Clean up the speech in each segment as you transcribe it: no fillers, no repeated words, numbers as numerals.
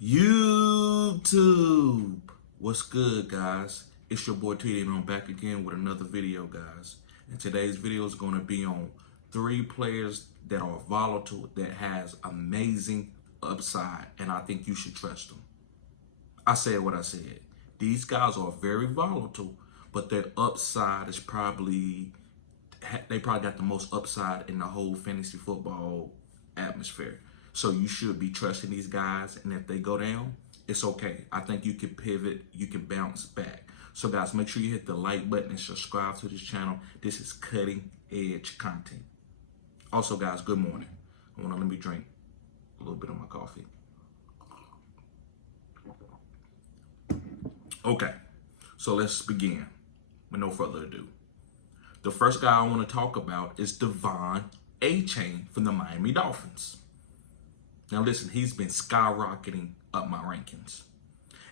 YouTube, what's good, guys? It's your boy TD, and I'm back again with another video, guys. And today's video is going to be on 3 players that are volatile, that has amazing upside, and I think you should trust them. I said what I said. These guys are very volatile, but their upside is they probably got the most upside in the whole fantasy football atmosphere. So you should be trusting these guys, and if they go down, it's okay. I think you can pivot, you can bounce back. So guys, make sure you hit the like button and subscribe to this channel. This is cutting edge content. Also guys, good morning. Let me drink a little bit of my coffee. Okay, so let's begin with no further ado. The first guy I want to talk about is Devon Achane from the Miami Dolphins. Now listen, he's been skyrocketing up my rankings.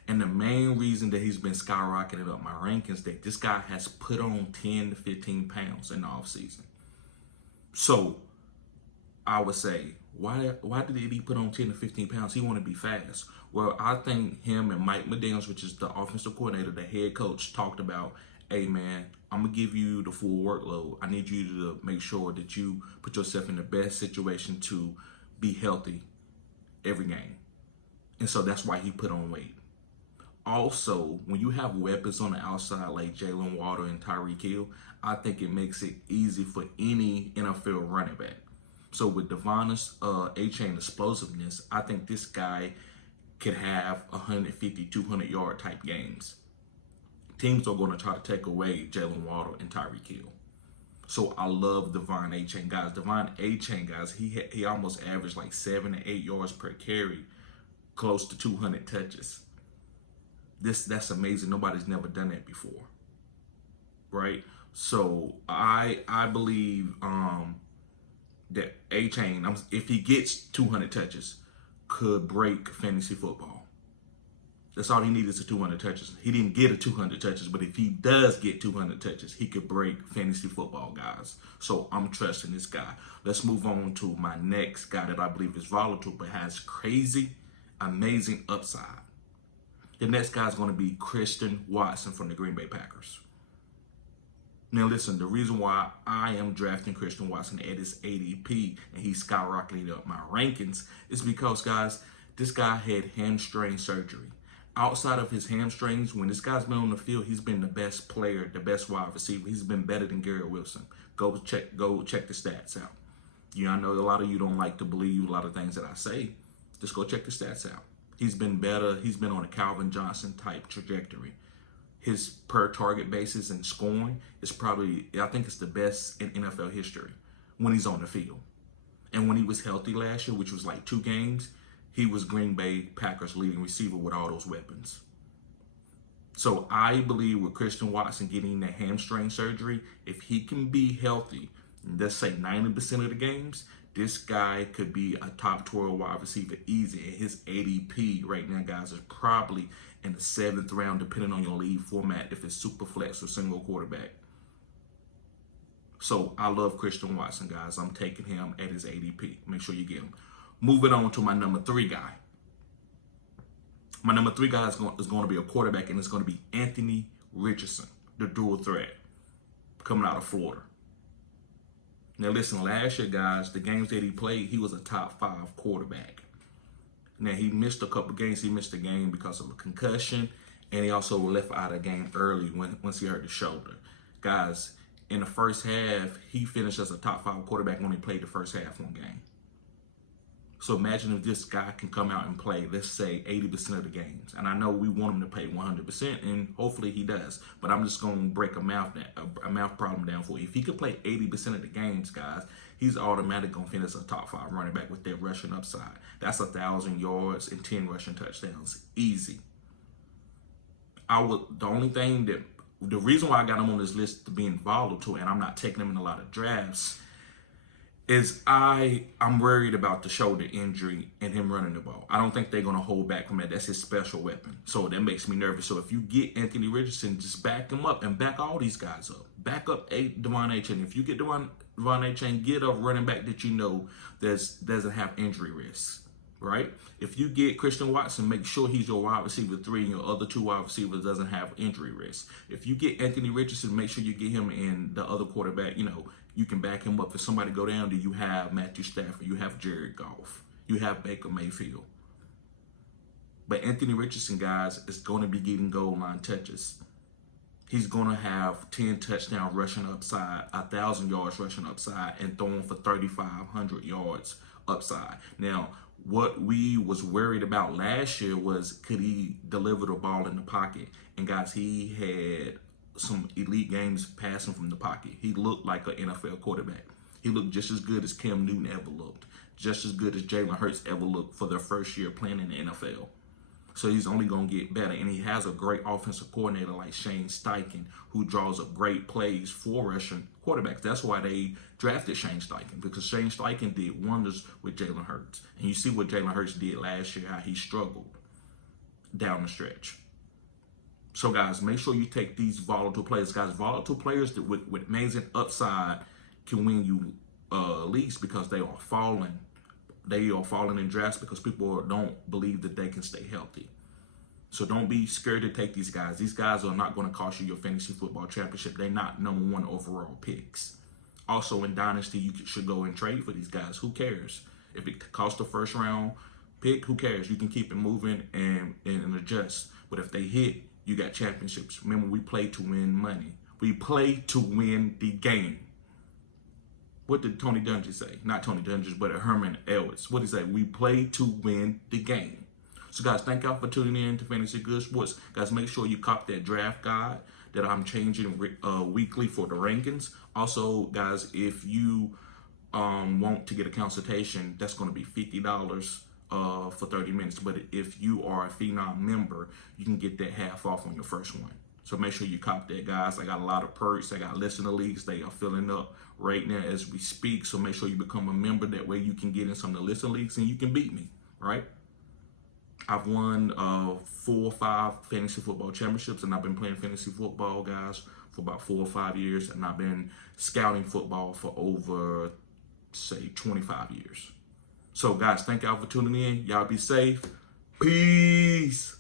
And the main reason that he's been skyrocketing up my rankings is that this guy has put on 10 to 15 pounds in the offseason. So I would say, why did he put on 10 to 15 pounds? He want to be fast. Well, I think him and Mike McDaniels, which is the offensive coordinator, the head coach, talked about, hey man, I'm going to give you the full workload. I need you to make sure that you put yourself in the best situation to be healthy every game. And so that's why he put on weight. Also, when you have weapons on the outside like Jalen Waddle and Tyreek Hill, I think it makes it easy for any NFL running back. So with Devon Achane explosiveness, I think this guy could have 150, 200 yard type games. Teams are going to try to take away Jalen Waddle and Tyreek Hill. So I love Devon Achane, guys. Devon Achane, guys, he almost averaged like 7 to 8 yards per carry, close to 200 touches. That's amazing. Nobody's never done that before, right? So I believe that Achane, if he gets 200 touches, could break fantasy football. That's all he needed is 200 touches. He didn't get a 200 touches, but if he does get 200 touches, he could break fantasy football, guys. So I'm trusting this guy. Let's move on to my next guy that I believe is volatile, but has crazy, amazing upside. The next guy is going to be Christian Watson from the Green Bay Packers. Now listen, the reason why I am drafting Christian Watson at his ADP and he's skyrocketing up my rankings is because, guys, this guy had hamstring surgery. Outside of his hamstrings, when this guy's been on the field, he's been the best player, the best wide receiver. He's been better than Garrett Wilson. Go check the stats out. I know a lot of you don't like to believe a lot of things that I say. Just go check the stats out. He's been better. He's been on a Calvin Johnson type trajectory. His per target basis and scoring is probably, I think it's the best in NFL history when he's on the field. And when he was healthy last year, which was like 2 games, he was Green Bay Packers leading receiver with all those weapons. So I believe with Christian Watson getting the hamstring surgery, if he can be healthy, let's say 90% of the games, this guy could be a top 12 wide receiver easy. And his ADP right now, guys, is probably in the 7th round, depending on your league format, if it's super flex or single quarterback. So I love Christian Watson, guys. I'm taking him at his ADP. Make sure you get him. Moving on to my number 3 guy. My number 3 guy is going to be a quarterback, and it's going to be Anthony Richardson, the dual threat, coming out of Florida. Now listen, last year, guys, the games that he played, he was a top 5 quarterback. Now he missed a couple games. He missed a game because of a concussion, and he also left out of the game early once he hurt his shoulder. Guys, in the first half, he finished as a top 5 quarterback when he played the first half one game. So imagine if this guy can come out and play, let's say, 80% of the games. And I know we want him to play 100%, and hopefully he does. But I'm just going to break a math problem down for you. If he could play 80% of the games, guys, he's automatically going to finish a top 5 running back with that rushing upside. That's 1,000 yards and 10 rushing touchdowns. Easy. The reason why I got him on this list to being volatile, and I'm not taking him in a lot of drafts, is I'm worried about the shoulder injury and him running the ball. I don't think they're going to hold back from that. That's his special weapon. So that makes me nervous. So if you get Anthony Richardson, just back him up and back all these guys up. Back up Devon Achane. If you get Devon Achane, get a running back that you know doesn't have injury risks. right? If you get Christian Watson, make sure he's your wide receiver 3 and your other 2 wide receivers doesn't have injury risk. If you get Anthony Richardson, make sure you get him in the other quarterback. You can back him up. If somebody go down, do you have Matthew Stafford? You have Jared Goff. You have Baker Mayfield. But Anthony Richardson, guys, is going to be getting goal line touches. He's going to have 10 touchdowns rushing upside, 1,000 yards rushing upside, and throwing for 3,500 yards upside. Now, what we was worried about last year was, could he deliver the ball in the pocket? And guys, he had some elite games passing from the pocket. He looked like an NFL quarterback. He looked just as good as Cam Newton ever looked, just as good as Jalen Hurts ever looked for their first year playing in the NFL. So he's only going to get better. And he has a great offensive coordinator like Shane Steichen, who draws up great plays for Russian quarterbacks. That's why they drafted Shane Steichen, because Shane Steichen did wonders with Jalen Hurts. And you see what Jalen Hurts did last year, how he struggled down the stretch. So, guys, make sure you take these volatile players. Guys, volatile players that with amazing upside can win you leagues because they are falling. They are falling in drafts because people don't believe that they can stay healthy. So don't be scared to take these guys. These guys are not going to cost you your fantasy football championship. They're not #1 overall picks. Also, in Dynasty, you should go and trade for these guys. Who cares? If it costs a first round pick, who cares? You can keep it moving and adjust. But if they hit, you got championships. Remember, we play to win money. We play to win the game. What did Tony Dungy say? Not Tony Dungy, but Herman Ellis. What did he say? We play to win the game. So, guys, thank y'all for tuning in to Fantasy Good Sports. Guys, make sure you cop that draft guide that I'm changing weekly for the rankings. Also, guys, if you want to get a consultation, that's going to be $50 for 30 minutes. But if you are a Phenom member, you can get that half off on your first one. So make sure you cop that, guys. I got a lot of perks. I got listener leagues. They are filling up right now as we speak. So make sure you become a member. That way you can get in some of the listener leagues and you can beat me, right? I've won 4 or 5 fantasy football championships, and I've been playing fantasy football, guys, for about 4 or 5 years. And I've been scouting football for over, say, 25 years. So, guys, thank y'all for tuning in. Y'all be safe. Peace.